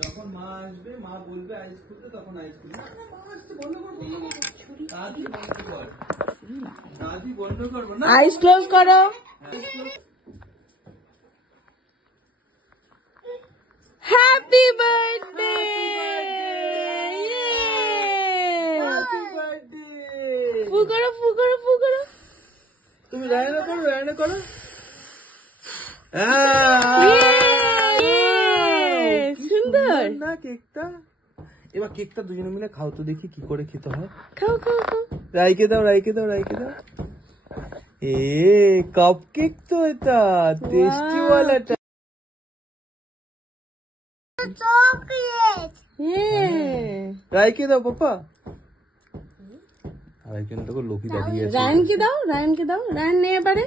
যখন মা আসবে, মা বলবে আইস খুলতে, তখন আইস খুলবে। দাদি বন্ধ করবো না, আইস ক্লোজ করো। Happy birthday. ফু করো, ফু করো, ফু করো। তুমি রায়না করো, রায়না করো। সুন্দর না কেকটা। এবার কেকটা দুজনে মিলে খাও তো, দেখি কি করে খেতে হয়। খাও খাও খাও। রাইকে দাও, রাইকে দাও, রাইকে দাও। এ কাপ কেক তো এটা, টেস্টি ওয়ালাটা। রাইকে দাও পাপা। আরেকজন তো লোকি দাঁড়িয়ে আছে। রায়ানকে দাও, রায়ানকে দাও। রায়ান নিয়ে পারে।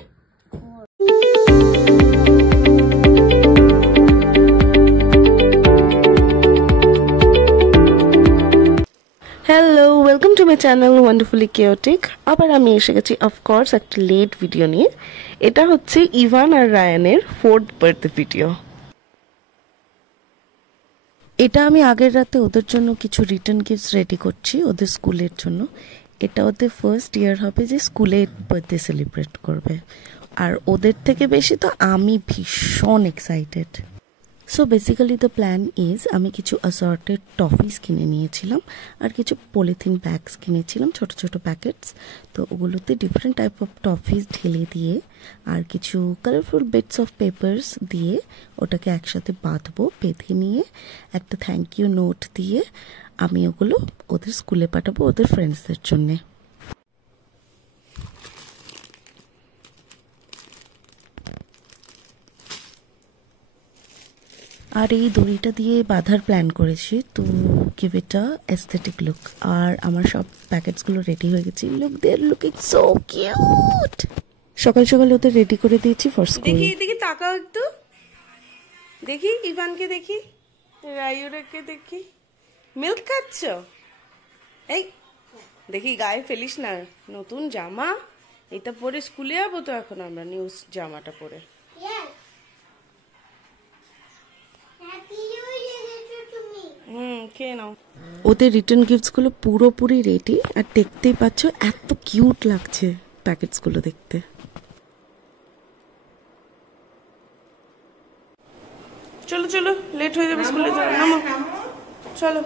Hello, welcome to my channel wonderfully chaotic. আবার আমি এসে গেছি অফকোর্স একটা লেট ভিডিও নিয়ে। এটা হচ্ছে ইভান আর রায়ানের 4th বার্থডে ভিডিও। এটা আমি আগের রাতে ওদের জন্য কিছু রিটার্ন গিফটস রেডি করছি ওদের স্কুলের জন্য। এটা ওদের ফার্স্ট ইয়ার হবে যে স্কুলে বার্থডে সেলিব্রেট করবে, আর ওদের থেকে বেশি তো আমি ভীষণ excited. So basically the plan is, আমি কিছু অ্যাসর্টেড টফিস কিনে নিয়েছিলাম আর কিছু পলিথিন ব্যাগস কিনেছিলাম, ছোট ছোট প্যাকেটস। তো ওগুলোতে ডিফারেন্ট টাইপ অফ টফিস ঢেলে দিয়ে আর কিছু কালারফুল বিটস অফ পেপার্স দিয়ে ওটাকে একসাথে বাঁধবো। বেঁধে নিয়ে একটা থ্যাংক ইউ নোট দিয়ে আমি ওগুলো ওদের স্কুলে পাঠাবো ওদের ফ্রেন্ডসদের জন্যে। আর এই দড়িটা দিয়ে বাঁধার প্ল্যান করেছি to give it a aesthetic look. আর আমার সব প্যাকেটসগুলো রেডি হয়ে গেছে। Look, they are looking so cute. সকাল সকাল ওদের রেডি করে দিয়েছি ফর স্কুল। দেখি এদিকে তাকাও একটু, দেখি ইভানকে দেখি, রায়ুরাকে দেখি। মিল্ক খাচ্ছ? এই দেখি গায়ে ফেলিস না, নতুন জামা এটা পরে স্কুলে যাবো তো এখন আমরা, নিউ জামাটা পরে। খেয়ে নাও। ওদের রিটার্ন গিফটস গুলো পুরোপুরি রেডি, আর দেখতেই পাচ্ছ এত কিউট লাগছে প্যাকেটস গুলো দেখতে। চলো চলো, লেট হয়ে যাবে স্কুলে যাওয়া। নামো, চলো।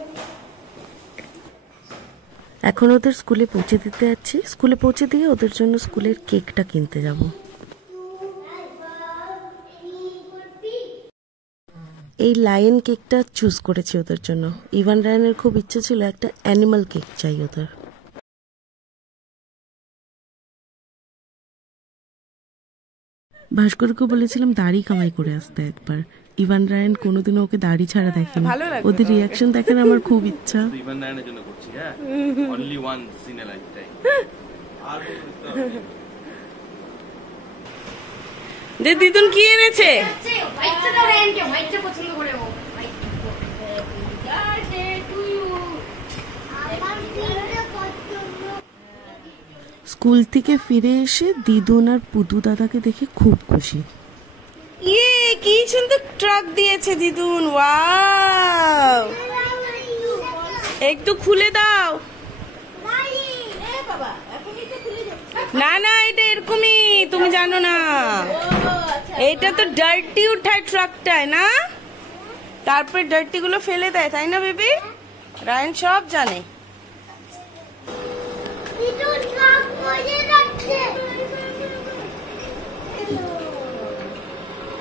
এখন ওদের স্কুলে পৌঁছে দিতে যাচ্ছি। স্কুলে পৌঁছে দিয়ে ওদের জন্য স্কুলের কেকটা কিনতে যাব। এই লায়ন কেকটা চুজ করেছি ওদের জন্য। ইভান রায়ানের খুব ইচ্ছে ছিল একটা অ্যানিমাল কেক চাই ওদের। ভাস্করকে বলেছিলাম দাড়ি কামাই করে আসতে একবার। ইভান রায়ান কোনোদিনও ওকে দাড়ি ছাড়া দেখেনি। ওদের রিয়াকশন দেখার আমার খুব ইচ্ছা। ইভান রায়ানের জন্য করছি, হ্যাঁ, only once in a lifetime. They দিদুন কি এনেছে? স্কুল থেকে ফিরে এসে দিদুন আর পুদু দাদাকে দেখে খুব খুশি। ইয়ে কি সুন্দর ট্রাক দিয়েছে দিদুন, ওয়াও! একটু খুলে দাও। না না, এটা এরকমই, তুমি জানো না। এইটা তো ডার্টি উঠায় ট্রাকটায় না, তারপরে ডার্টি গুলো ফেলে দেয়, তাই না বেবি? রায়ন সব জানে।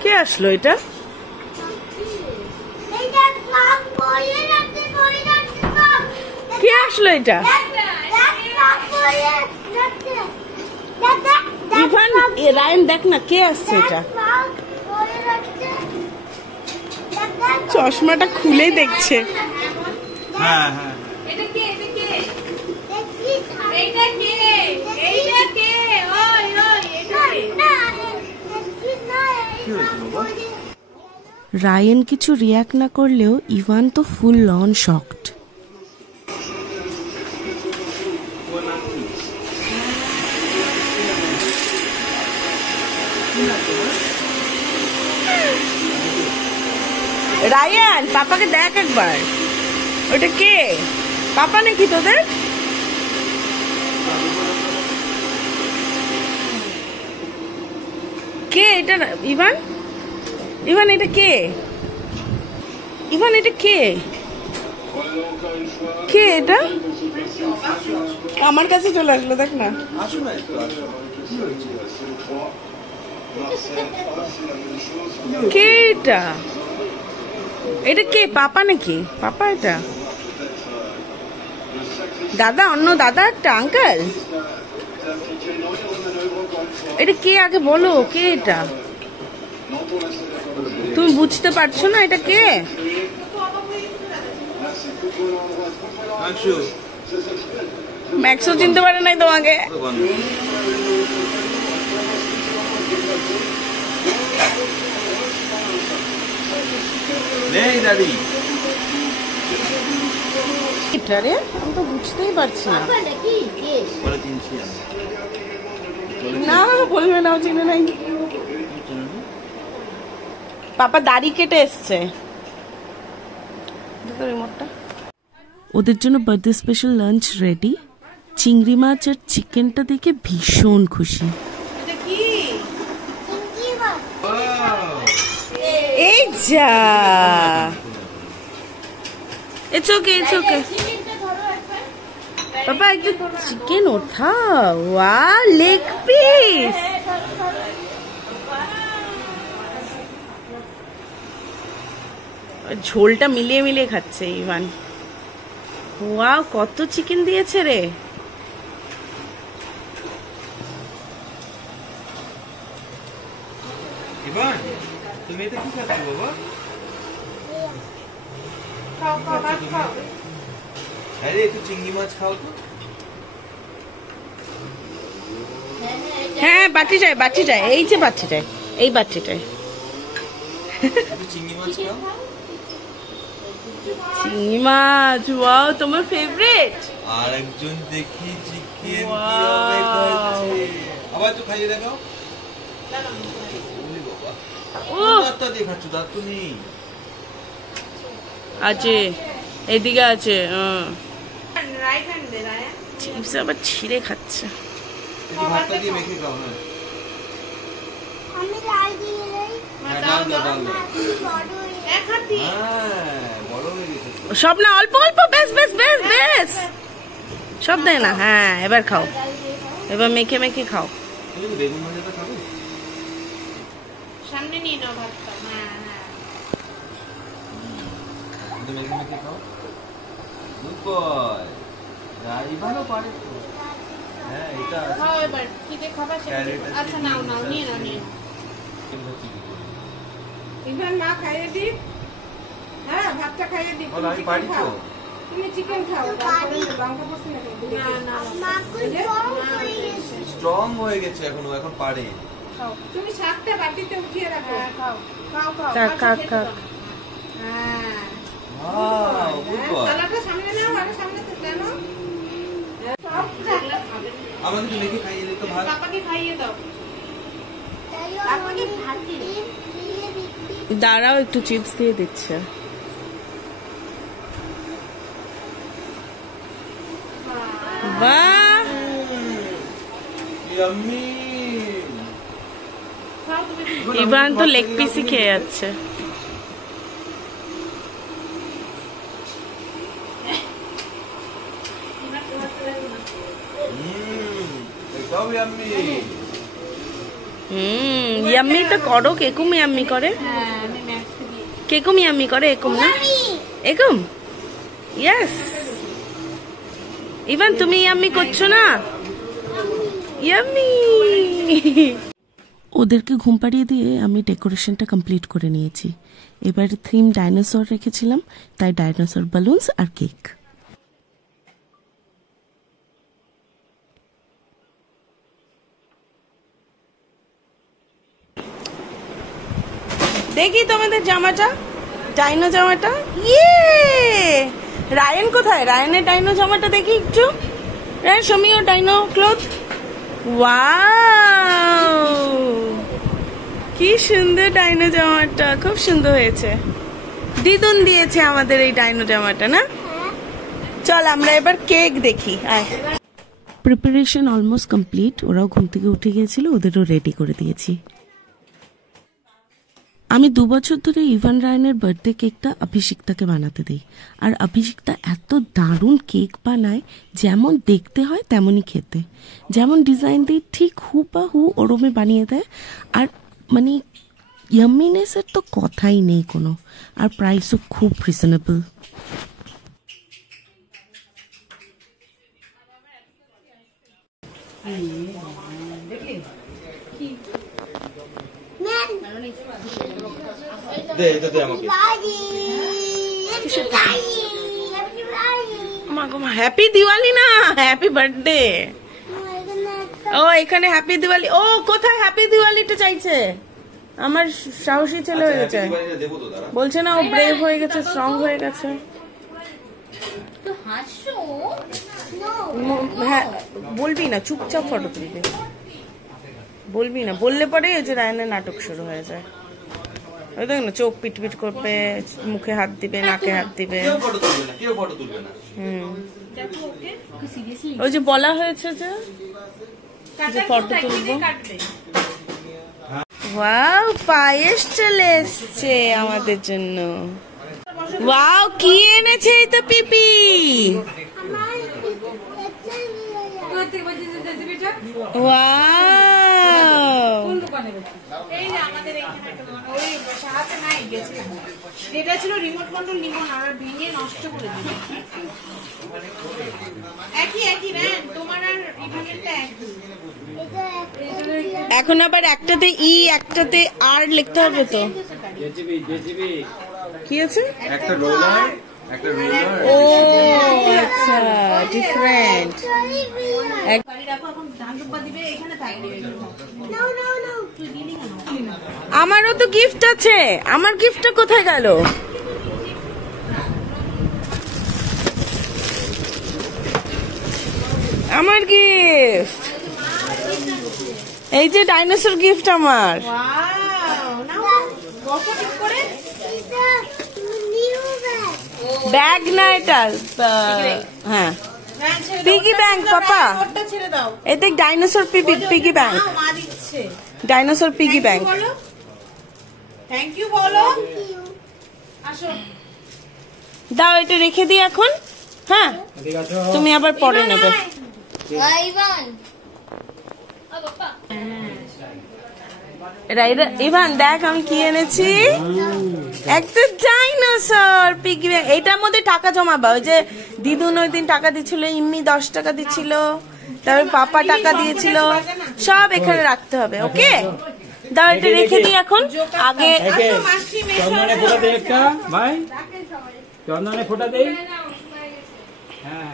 কে আসলো এটা? কে আসলো এটা? ইভান, রায়ন দেখ না কে আসছে এটা। চশমাটা খুলে দেখছে। হ্যাঁ হ্যাঁ, রায়ন কিছু রিয়াক্ট না করলেও ইভান তো ফুল অন শকড। রায়ান পাপাকে দেখ একবার, ওটা কে? পাপা নাকি তোদের? কে এটা? ইভান, ইভান এটা কে? ইভান এটা কে? কে এটা? আমার কাছে চলে আসলো, দেখ না। কে এটা? এটা কে? পাপা নাকি? পাপা এটা? দাদা, অন্য দাদা একটা, আঙ্কেল? এটা কে আগে বলো, কে এটা? তুমি বুঝতে পারছো না এটা কে? ম্যাক্সও চিনতে পারে নাই তোমাকে। আমি তো বুঝতেই পারছি না। না বলবে না, চিনে নাই। পাপা দাড়ি কেটে এসছে। ওদের জন্য বার্থডে স্পেশাল লাঞ্চ রেডি। চিংড়ি মাছ আর চিকেনটা দেখে ভীষণ খুশি। এই যা, it's okay, it's okay. Papa একটু চিকেন ওঠাও। Wow, leg piece. ঝোলটা মিলিয়ে মিলিয়ে খাচ্ছে ইভান। ওয়াও, কত চিকেন দিয়েছে রে। ইভান, তুমি এটা কি খাচ্ছ বাবা? আরে একটু চিংড়ি মাছ খাও তো। হ্যাঁ, বাটি চাই, বাটি চাই। এই যে বাটি চাই, এই বাটিটাই। চিংড়ি মাছ খাও। চিংড়ি মাছ, ওয়াও, তোমার ফেভারিট। আর একজন দেখি চিকেন কিভাবে খাচ্ছে। আবার তো খাইয়ে দেখাও। ও দাঁতটা দেখাচ্ছ, দাঁত তো নেই। আছে, এদিকে আছে। চিপস আবার ছিঁড়ে খাচ্ছে। ভাতটা দিয়ে মেখে খাও। সব না, অল্প অল্প, বেশ বেশ বেশ বেশ, সব দেয় না। হ্যাঁ, এবার খাও, এবার মেখে মেখে খাও। বেগুন ভাজাটা খাবে? সামনে নিয়ে নাও ভাতটা। হ্যাঁ হ্যাঁ, মেখে মেখে খাও। Good boy. রাই ভালো পারে তো। হ্যাঁ, এটা খাও এবার। কি দিয়ে খাবা সেটা? আচ্ছা, নাও নাও, নিয়ে নাও, নিয়ে নাও। ইভান, মা খাইয়ে দি। হ্যাঁ, ভাতটা খাইয়ে দি। বল, আমি পারি তো। তুমি চিকেন খাও, তারপরে লঙ্কা পোস্ত না। না না, স্ট্রং হয়ে গেছে এখন, এখন পারে। খাও তুমি, শাকটা বাটিতে উঠিয়ে রাখো। খাও খাও খাও। কাক কাক। হ্যাঁ, ওয়াও, গুড বয়। সালাডটা সামনে নাও, আর সামনে থেকে নাও। আমাকে মেখে খাইয়ে দিতে ভাত। পাপাকে খাইয়ে দাও। পাপাকে ভাত দিও। দাঁড়াও, একটু চিপস দিয়ে দিচ্ছে। বাহ, ইয়াম্মি। ইভান তো লেগ পিসই খেয়ে যাচ্ছে। এটাও ইয়াম্মি। ইয়াম্মি তো করো, কেকুম ইয়াম্মি করে। হ্যাঁ, আমি ম্যাক্সকে দিই। কেকুম ইয়াম্মি করে, একুম না? একুম, ইয়েস। ইভান, তুমি ইয়াম্মি করছো না? ইয়াম্মি। ওদেরকে ঘুম পাড়িয়ে দিয়ে আমি ডেকোরেশনটা কমপ্লিট করে নিয়েছি। এবার থিম ডাইনোসর রেখেছিলাম, তাই ডাইনোসর বালুনস আর কেক। দেখি তোমাদের জামাটা, ডাইনো জামাটা। ইয়ে, রায়ান কোথায়? রায়ানের ডাইনো জামাটা দেখি একটু। Ryan, show me your dino cloth. Wow, কি সুন্দর ডাইনো জামাটা, খুব সুন্দর হয়েছে। দিদুন দিয়েছে আমাদের এই ডাইনো জামাটা না। চল আমরা এবার কেক দেখি। Preparation almost complete. ওরাও ঘুম থেকে উঠে গিয়েছিল, ওদেরও রেডি করে দিয়েছি। আমি 2 বছর ধরে ইভান রায়ানের বার্থডে কেকটা অভিষিক্তাকে বানাতে দিই, আর অভিষিক্তা এত দারুণ কেক বানায়, যেমন দেখতে হয় তেমনই খেতে, যেমন ডিজাইন দিই ঠিক হুবহু ওরমে বানিয়ে দেয়। আর মানে ইয়াম্মিনেসের তো কথাই নেই কোনো, আর প্রাইসও খুব রিজনেবল। হ্যাপি দিওয়ালি না, হ্যাপি বার্থডে। ও এখানে হ্যাপি দিওয়ালি। ও কোথায় হ্যাপি দিওয়ালিটা চাইছে? আমার সাহসী ছেলে হয়ে গেছে, বলছে না ও ব্রেভ হয়ে গেছে, স্ট্রং হয়ে গেছে। হ্যাঁ বলবি না, চুপচাপ ফটো তুলবি, বলবি না, বললে পরে ওই যে রায়নের নাটক শুরু হয়ে যায়। ওই দেখ না, চোখ পিটপিট করবে, মুখে হাত দিবে, নাকে হাত দিবে। ওই যে বলা হয়েছে যে ফটো তুলবো। ওয়াও, পায়েস চলে এসছে আমাদের জন্য। ওয়াও, কি এনেছে এটা পিপি? ওয়াও, এটা ছিল রিমোট কন্ট্রোল, নিমন আর ভেঙে নষ্ট করে দিল। একই ব্যান্ড তোমার আর ইভানেরটা একই। এখন আবার একটাতে ই একটাতে আর লিখতে হবে তো। কি আছে? একটা রোলার, একটা রোলার। ও আচ্ছা, ডিফারেন্ট। আমারও তো গিফট আছে, আমার গিফটটা কোথায় গেল? আমার গিফট এই যে ডাইনোসর গিফট আমার। ব্যাগ না এটা, হ্যাঁ পিগি ব্যাংক। পাপা এই দেখ, dinosaur piggy bank, dinosaur piggy bank. Thank you বলো। আসো দাও, এটা রেখে দিই এখন। হ্যাঁ তুমি আবার পরে নেবে। ইভান দেখ আমি কি এনেছি, একটা ডাইনোসর পিগি ব্যাংক। এটার মধ্যে টাকা জমাবা। ওই যে দিদুন ওই দিন টাকা দিচ্ছিল, ইম্মি 10 টাকা দিচ্ছিল, তারপর পাপা টাকা দিয়েছিল, সব এখানে রাখতে হবে। ওকে দাও, এটা রেখে দিই এখন। আগে চন্দনে ফোটা দে একটা ভাই, চন্দনে ফোটা দে। হ্যাঁ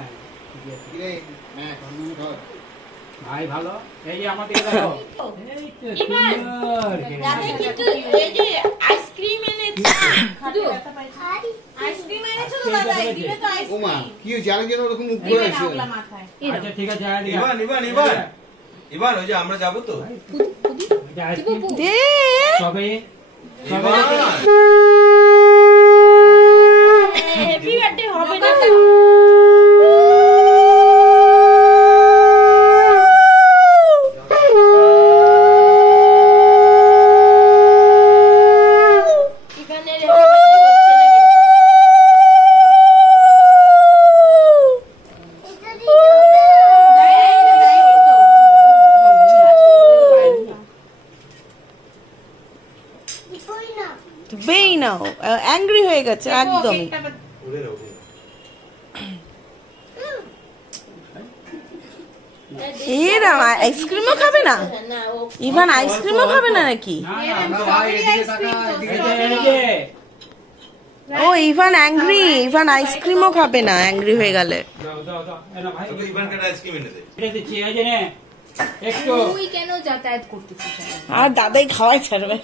ভাই ভালো। এই যে আমাদের দেখো, আইসক্রিম এনেছি। আইসক্রিম এনেছো তো দাদা, দিবে তো আইসক্রিম। ওমা কি হইছে? আরেকজন ওরকম মুখ করে আছে। আচ্ছা ঠিক আছে। ইভান ওই যে আমরা যাবো তো, তবে হ্যাপি বার্থডে হবে না। বেই নাও, অ্যাংরি হয়ে গেছে একদম। এরা আইসক্রিমও খাবে না? ইভান আইসক্রিমও খাবে না নাকি? ও ইভান অ্যাংরি, ইভান আইসক্রিমও খাবে না অ্যাংরি হয়ে গেলে। কেন যাতায়াত করতেছিস? আর দাদাই খাওয়াই ছাড়বে।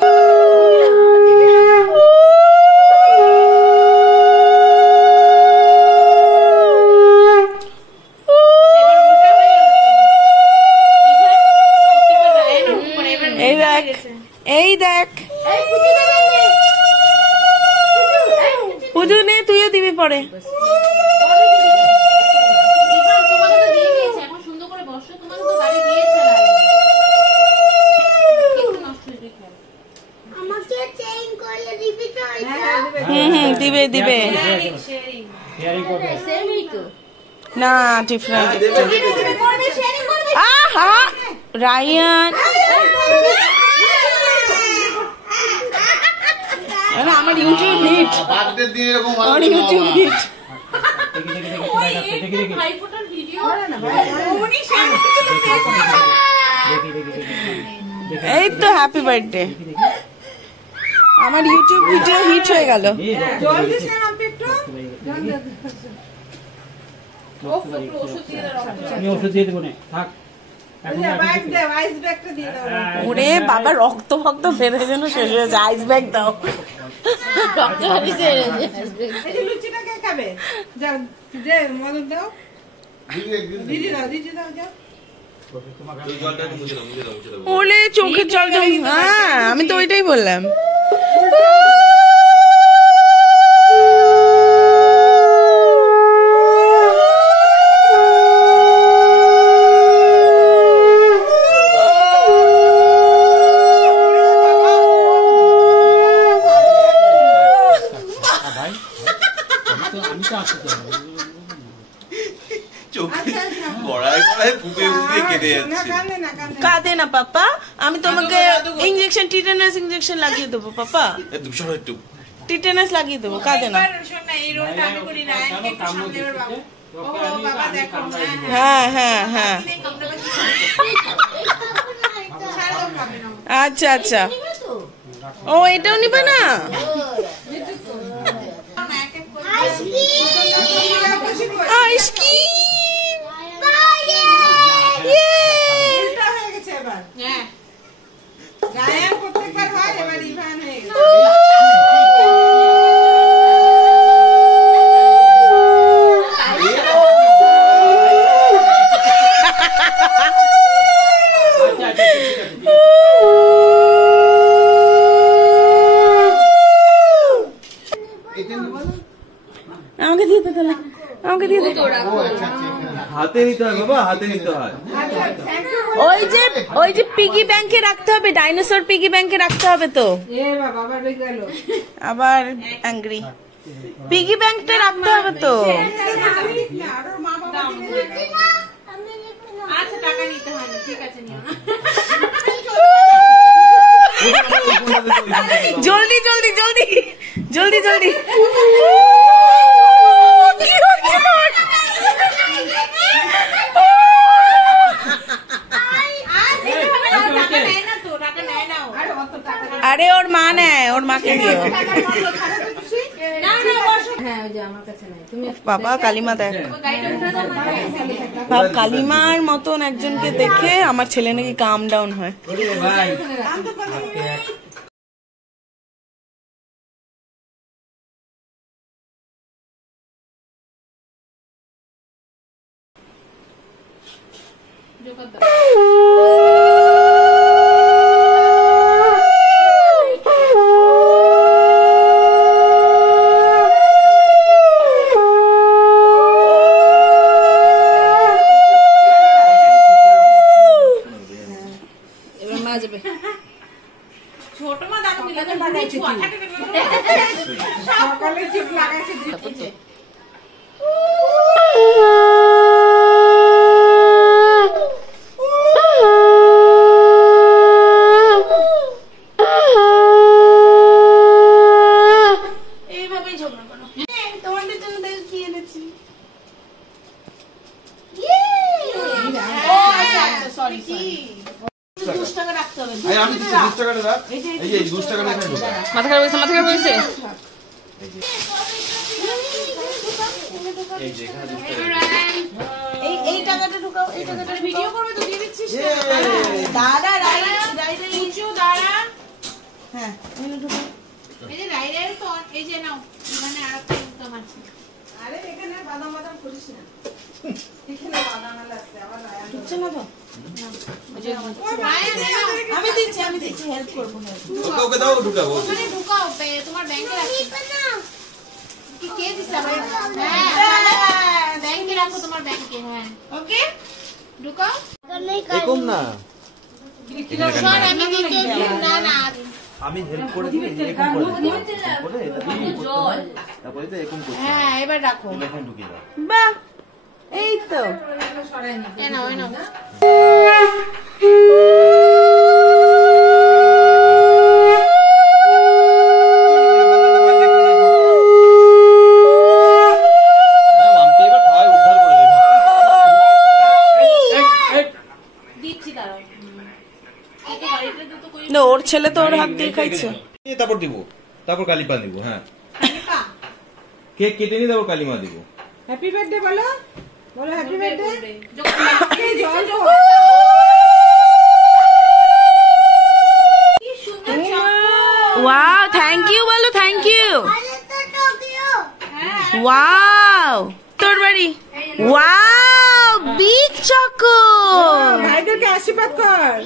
এই দেখ, এই দেখ, তুইও দিবি পরে। দিবে দিবে না ডিফারেন্ট। আহা রায়ান আমার ইউটিউব হিট, আমার ইউটিউব হিট। এই তো হ্যাপি বার্থডে, আমার ইউটিউব ভিডিও হিট হয়ে গেল। ওরে বাবা রক্ত ভক্ত বেড়ে যেন শেষ হয়ে যায়, আইস ব্যাগ দাও। ওলে চোখের জল, হ্যাঁ আমি তো ওইটাই বললাম। কাঁদে না পাপা, আমি তোমাকে ইঞ্জেকশন, টিটেনাস ইঞ্জেকশন লাগিয়ে দেবো পাপা, টিটেনাস লাগিয়ে দেবো, কাঁদে না। হ্যাঁ হ্যাঁ হ্যাঁ আচ্ছা আচ্ছা, ও এটাও নিবে না। আমাকে দিয়ে দে তাহলে, আমাকে দিয়ে দে। হাতে নিতে হয় বাবা, হাতে নিতে হয়। ওই যে পিগি ব্যাংকে রাখতে হবে, ডাইনোসর পিগি ব্যাংকে রাখতে হবে তো। আবার অ্যাংরি, পিগি ব্যাংকটা রাখতে হবে তো। আচ্ছা টাকা নিতে হয় না, ঠিক আছে নিও না। জলদি জলদি জলদি জলদি জলদি। আরে ওর মা নেয়, ওর মাকে দিও। বাবা কালিমা দেখ, কালিমার মতন একজনকে দেখে আমার ছেলে নাকি কাম ডাউন হয়। ছোট মা দেখো লাগাইছে, সকালে ঠিক লাগাইছে। এইভাবেই ঝগড়া করো। তোমাদের জন্য দেখ কি এনেছি। সরি কি 20 টাকা রাখতে হবে। আমি 20 টাকাটা রাখ, এই যে 20 টাকাটা এখানে ঢোকা। মাথা খারাপ হয়েছে, মাথা খারাপ হয়েছে। এই টাকাটা ঢুকাও, এই টাকাটা ভিডিও করবে তো দিয়ে দিচ্ছিস। দাদা কিছু দাঁড়া। হ্যাঁ এই যে রাইডার তো, এই যে নাও এখানে আরেকটা ইনকাম আছে। আরে এখানে বাদাম বাদাম করিস না, এখানে বাদাম লাগছে আবার রায়ান দিচ্ছে না তো। আমি দিচ্ছি হেল্প করবো না। ওকে দাও ঢুকাবো। ওখানে ঢুকাও, তোমার ব্যাংকে রাখছি। খেয়েছিস আবার? হ্যাঁ, ব্যাংকে রাখো, তোমার ব্যাংকে। হ্যাঁ, ওকে, ঢুকাও। এরকম না, শোন, আমি দিতে না না আমি হেল্প করে দিই, এরকম করে দিই, করে এটা জল, তারপরে তো এরকম করতে। হ্যাঁ, এবার রাখো। এখানে ঢুকিয়ে দাও। বাহ, এই তো এ নাও, এ নাও। না, ওর ছেলে তো ওর হাত দিয়ে খাইছে। তারপর দিব, তারপর কালিপা দিব। হ্যাঁ, কেক কেটে নি, তারপর কালিমা দিব। হ্যাপি বার্থডে বলো, বলো happy birthday. Wow, thank you বলো, থ্যাংক ইউ। ওয়াও, তোর বাড়ি। Wow, big choco. ভাইদেরকে আশীর্বাদ কর।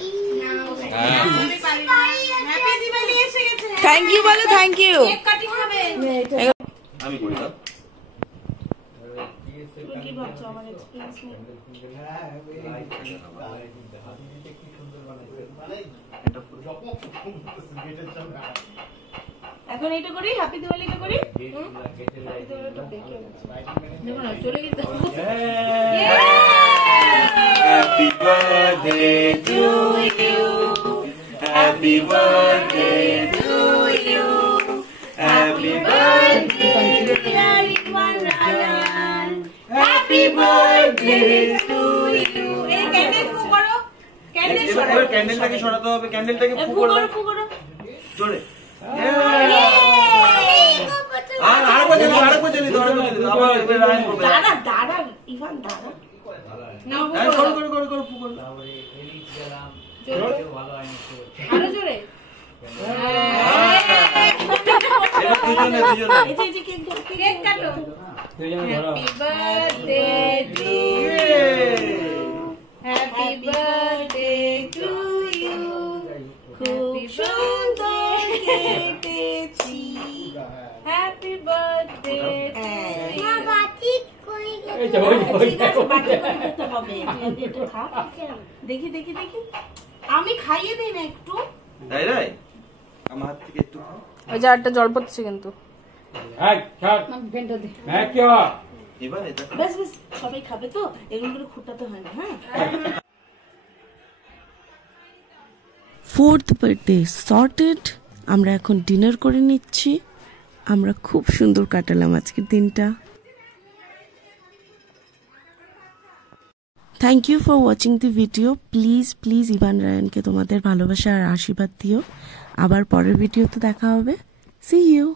থ্যাংক ইউ বলো, থ্যাংক ইউ। আমি করি দাও। এখন এইটা করি, হ্যাপি দিওয়ালিটা করি। চলে গেছে। Happy birthday to you. Happy birthday to you. Happy birthday, dear Ivan Ryan. Happy birthday to you. এই ক্যান্ডেল ফু করো, ক্যান্ডেল সরাও। ক্যান্ডেলটাকে সরাতে হবে, ক্যান্ডেলটাকে ফু করো, ফু করো। জোরে। আরেকবার জ্বালি, আরেকবার জ্বালি, আবার এবার রায়ন করবে। দাঁড়া দাঁড়া ইভান, দাঁড়া। নাও, হ্যাঁ, করো করো করো করো, ফু করো। আরো জোরে। এবার দুজনে দুজনে। কেক কাটো। Happy birthday to happy birthday to you. খুব সুন্দর কেটেছি। হ্যাপি বার্থডে দেখি দেখি দেখি, আমি খাইয়ে দিই না একটু। তাই রাই, আমার হাত থেকে একটু ওই জারটা জল পড়ছে কিন্তু। এবার এটা বেশ বেশ, সবাই খাবে তো, এগুলো করে খুঁটাতে হয় না। হ্যাঁ, 4th বার্থডে সর্টেড। আমরা এখন ডিনার করে নিচ্ছি। আমরা খুব সুন্দর কাটালাম আজকের দিনটা। Thank you for watching the video. Please please Evan রায়ানকে তোমাদের ভালোবাসা আর আশীর্বাদ দিও। আবার পরের ভিডিওতে দেখা হবে। See you.